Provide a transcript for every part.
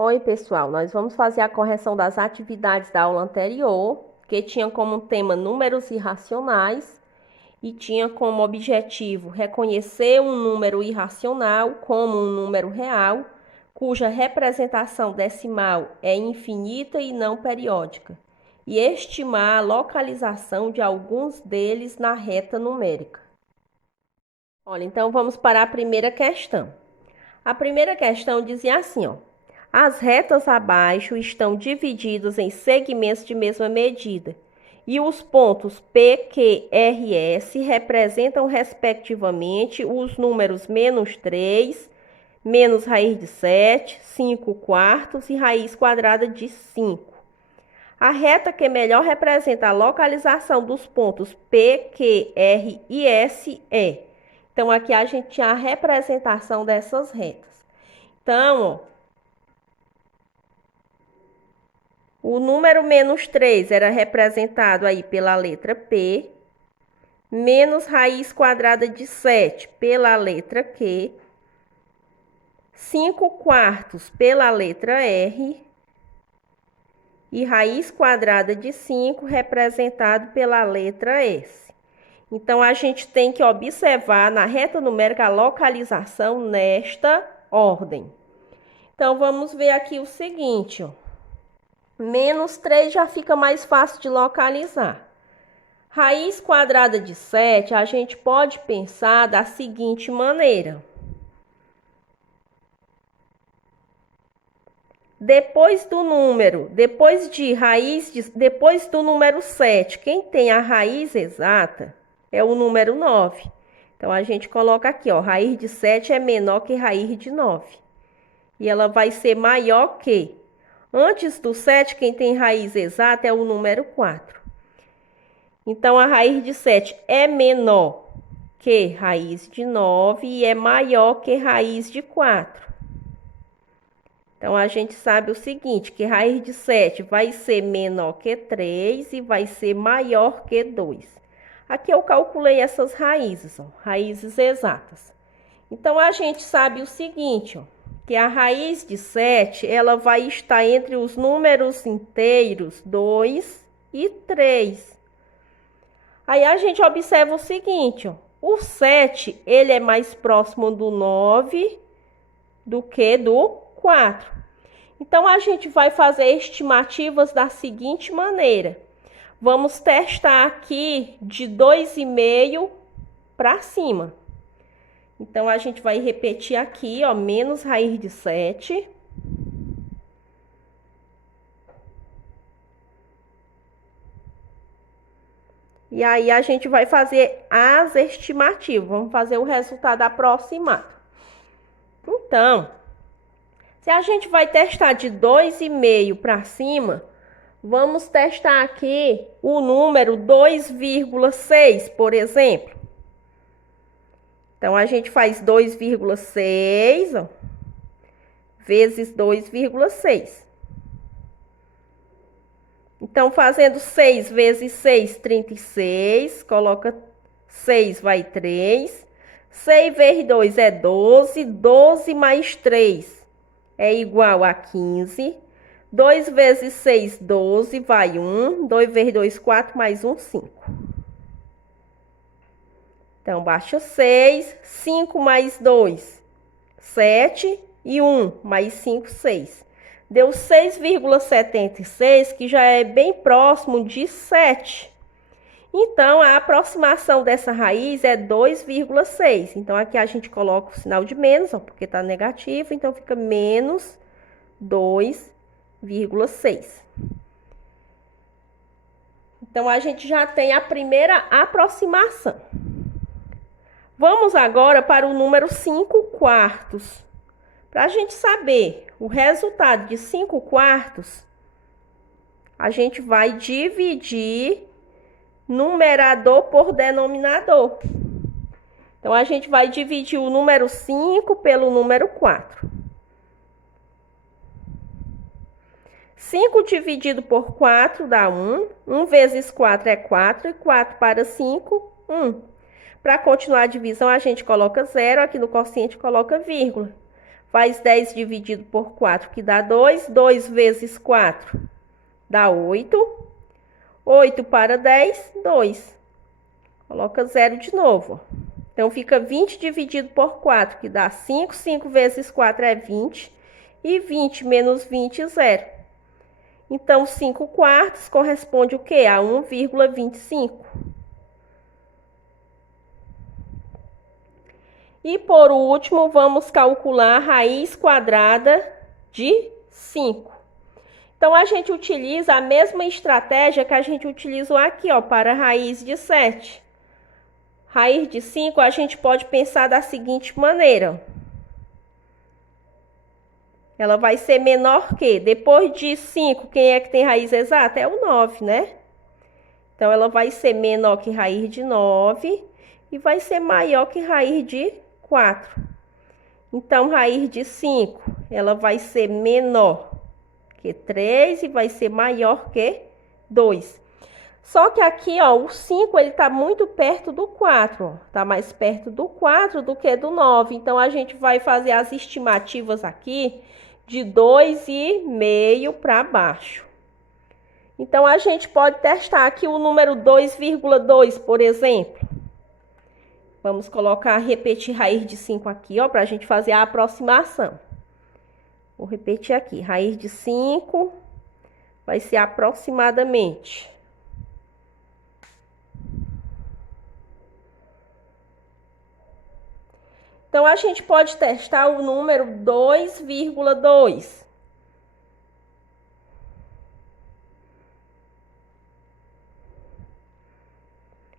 Oi, pessoal, nós vamos fazer a correção das atividades da aula anterior, que tinha como tema números irracionais e tinha como objetivo reconhecer um número irracional como um número real, cuja representação decimal é infinita e não periódica, e estimar a localização de alguns deles na reta numérica. Olha, então vamos para a primeira questão. A primeira questão dizia assim, ó. As retas abaixo estão divididos em segmentos de mesma medida e os pontos P, Q, R, S representam respectivamente os números menos 3, menos raiz de 7, 5 quartos e raiz quadrada de 5. A reta que melhor representa a localização dos pontos P, Q, R e S é. Então, aqui a gente tinha a representação dessas retas. Então, ó, o número menos 3 era representado aí pela letra P, menos raiz quadrada de 7 pela letra Q, 5 quartos pela letra R e raiz quadrada de 5 representado pela letra S. Então, a gente tem que observar na reta numérica a localização nesta ordem. Então, vamos ver aqui o seguinte, ó. Menos 3 já fica mais fácil de localizar. Raiz quadrada de 7, a gente pode pensar da seguinte maneira. Depois do número 7, quem tem a raiz exata é o número 9. Então, a gente coloca aqui, ó, raiz de 7 é menor que raiz de 9. E ela vai ser maior que... Antes do 7, quem tem raiz exata é o número 4. Então, a raiz de 7 é menor que raiz de 9 e é maior que raiz de 4. Então, a gente sabe o seguinte, que raiz de 7 vai ser menor que 3 e vai ser maior que 2. Aqui eu calculei essas raízes, ó, raízes exatas. Então, a gente sabe o seguinte, ó, que a raiz de 7, ela vai estar entre os números inteiros 2 e 3. Aí a gente observa o seguinte, ó, o 7, ele é mais próximo do 9 do que do 4. Então, a gente vai fazer estimativas da seguinte maneira. Vamos testar aqui de 2,5 para cima. Então, a gente vai repetir aqui, ó, menos raiz de 7. E aí, a gente vai fazer as estimativas. Vamos fazer o resultado aproximado. Então, se a gente vai testar de 2,5 para cima, vamos testar aqui o número 2,6, por exemplo. Então, a gente faz 2,6, ó, vezes 2,6. Então, fazendo 6 vezes 6, 36. Coloca 6, vai 3. 6 vezes 2 é 12. 12 mais 3 é igual a 15. 2 vezes 6, 12, vai 1. 2 vezes 2, 4, mais 1, 5. Então, baixa 6, 5 mais 2, 7 e 1 mais 5, 6. Deu 6,76, que já é bem próximo de 7. Então, a aproximação dessa raiz é 2,6. Então, aqui a gente coloca o sinal de menos, ó, porque está negativo. Então, fica menos 2,6. Então, a gente já tem a primeira aproximação. Vamos agora para o número 5 quartos. Para a gente saber o resultado de 5 quartos, a gente vai dividir numerador por denominador. Então, a gente vai dividir o número 5 pelo número 4. 5 dividido por 4 dá 1. 1 vezes 4 é 4. E 4 para 5, 1. Para continuar a divisão, a gente coloca 0. Aqui no quociente, coloca vírgula. Faz 10 dividido por 4, que dá 2. 2 vezes 4 dá 8. 8 para 10, 2. Coloca 0 de novo. Então, fica 20 dividido por 4, que dá 5. 5 vezes 4 é 20. E 20 menos 20, 0. Então, 5 quartos corresponde o quê? A 1,25. E por último, vamos calcular a raiz quadrada de 5. Então, a gente utiliza a mesma estratégia que a gente utilizou aqui, ó, para a raiz de 7. Raiz de 5, a gente pode pensar da seguinte maneira. Ela vai ser menor que, depois de 5, quem é que tem raiz exata? É o 9, né? Então, ela vai ser menor que raiz de 9 e vai ser maior que raiz de 4. Então, raiz de 5, ela vai ser menor que 3 e vai ser maior que 2. Só que aqui, ó, o 5, ele tá muito perto do 4, ó. Tá mais perto do 4 do que do 9. Então, a gente vai fazer as estimativas aqui de 2,5 para baixo. Então, a gente pode testar aqui o número 2,2, por exemplo. Vamos colocar, repetir raiz de 5 aqui, ó, para a gente fazer a aproximação. Vou repetir aqui, raiz de 5 vai ser aproximadamente. Então, a gente pode testar o número 2,2.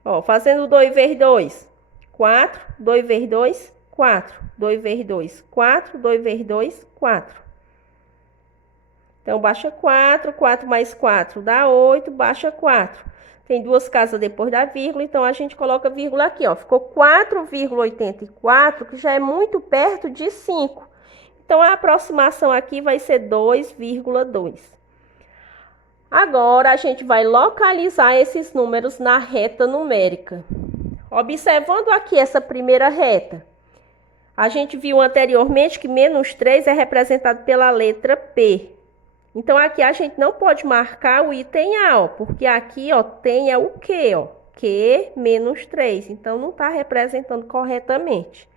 Ó, fazendo 2 vezes 2, 4. 2 vezes 2, 4. 2 vezes 2, 4. 2 vezes 2, 4. Então, baixa 4. 4 mais 4 dá 8. Baixa 4. Tem duas casas depois da vírgula, então a gente coloca vírgula aqui, ó. Ficou 4,84, que já é muito perto de 5. Então, a aproximação aqui vai ser 2,2. Agora, a gente vai localizar esses números na reta numérica. Observando aqui essa primeira reta, a gente viu anteriormente que menos 3 é representado pela letra P. Então, aqui a gente não pode marcar o item A, ó, porque aqui, ó, tem o Q, ó, Q menos 3. Então, não está representando corretamente.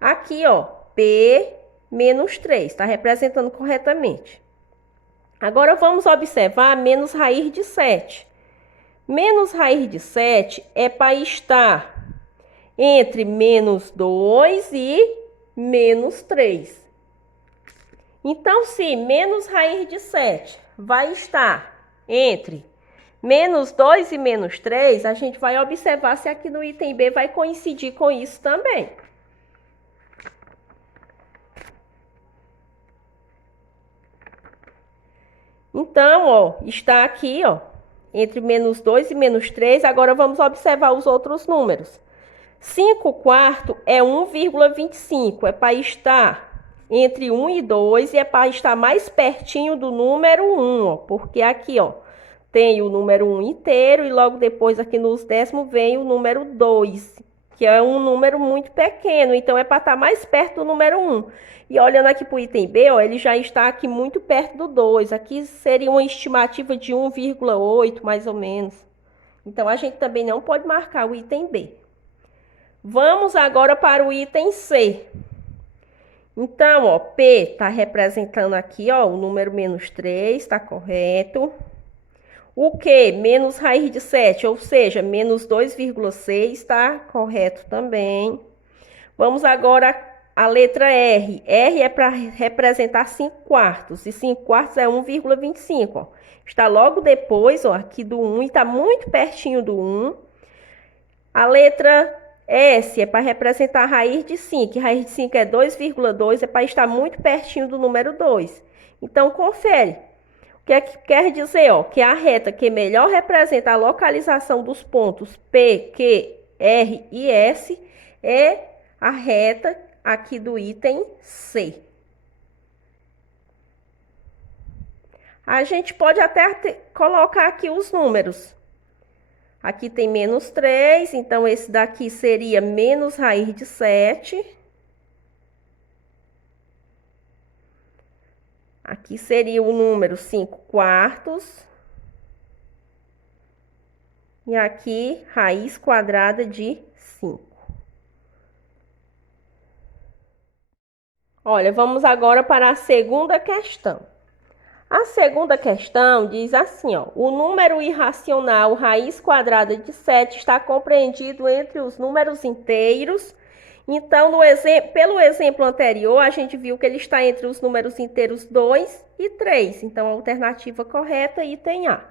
Aqui, ó, P menos 3, está representando corretamente. Agora, vamos observar menos raiz de 7. Menos raiz de 7 é para estar entre menos 2 e menos 3. Então, se menos raiz de 7 vai estar entre menos 2 e menos 3, a gente vai observar se aqui no item B vai coincidir com isso também. Então, ó, está aqui, ó, entre menos 2 e menos 3. Agora, vamos observar os outros números. 5 quartos é 1,25, é para estar entre 1 e 2 e é para estar mais pertinho do número 1, ó, porque aqui, ó, tem o número 1 inteiro e logo depois aqui nos décimos vem o número 2, que é um número muito pequeno, então é para estar mais perto do número 1. E olhando aqui para o item B, ó, ele já está aqui muito perto do 2, aqui seria uma estimativa de 1,8 mais ou menos. Então, a gente também não pode marcar o item B. Vamos agora para o item C. Então, ó, P está representando aqui, ó, o número menos 3, está correto. O Q, menos raiz de 7, ou seja, menos 2,6, está correto também. Vamos agora à letra R. R é para representar 5 quartos, e 5 quartos é 1,25, ó. Está logo depois, ó, aqui do 1, e está muito pertinho do 1. A letra S é para representar a raiz de 5. Raiz de 5 é 2,2, é para estar muito pertinho do número 2. Então, confere. O que é que quer dizer? Ó, que a reta que melhor representa a localização dos pontos P, Q, R e S é a reta aqui do item C. A gente pode até colocar aqui os números. Aqui tem menos 3, então esse daqui seria menos raiz de 7. Aqui seria o número 5 quartos. E aqui, raiz quadrada de 5. Olha, vamos agora para a segunda questão. A segunda questão diz assim, ó, o número irracional raiz quadrada de 7 está compreendido entre os números inteiros. Então, pelo exemplo anterior, a gente viu que ele está entre os números inteiros 2 e 3. Então, a alternativa correta, item A.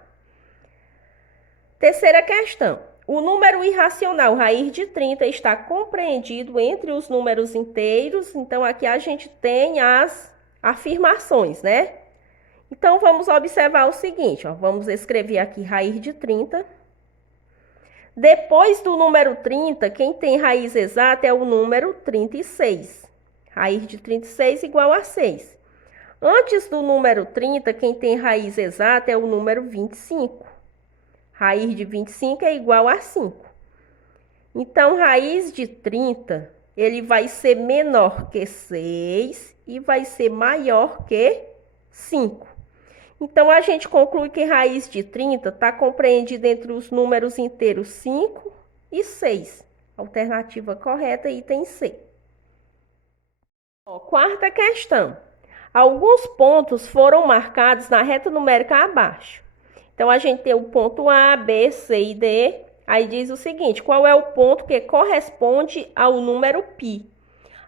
Terceira questão. O número irracional raiz de 30 está compreendido entre os números inteiros. Então, aqui a gente tem as afirmações, né? Então, vamos observar o seguinte, ó. Vamos escrever aqui raiz de 30. Depois do número 30, quem tem raiz exata é o número 36. Raiz de 36 igual a 6. Antes do número 30, quem tem raiz exata é o número 25. Raiz de 25 é igual a 5. Então, raiz de 30, ele vai ser menor que 6 e vai ser maior que 5. Então, a gente conclui que raiz de 30 está compreendida entre os números inteiros 5 e 6. Alternativa correta, item C. Quarta questão. Alguns pontos foram marcados na reta numérica abaixo. Então, a gente tem o ponto A, B, C e D. Aí diz o seguinte, qual é o ponto que corresponde ao número π?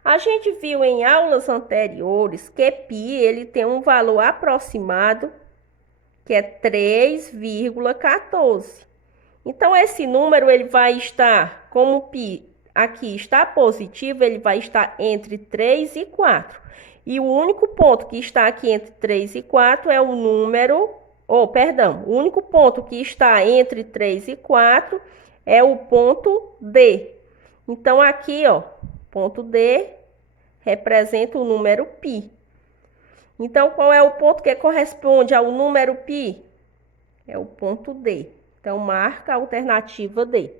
A gente viu em aulas anteriores que π ele tem um valor aproximado que é 3,14. Então, esse número ele vai estar, como π aqui está positivo, ele vai estar entre 3 e 4. E o único ponto que está aqui entre 3 e 4 é o número, o único ponto que está entre 3 e 4 é o ponto D. Então, aqui, ó, ponto D representa o número π. Então, qual é o ponto que corresponde ao número π? É o ponto D. Então, marca a alternativa D.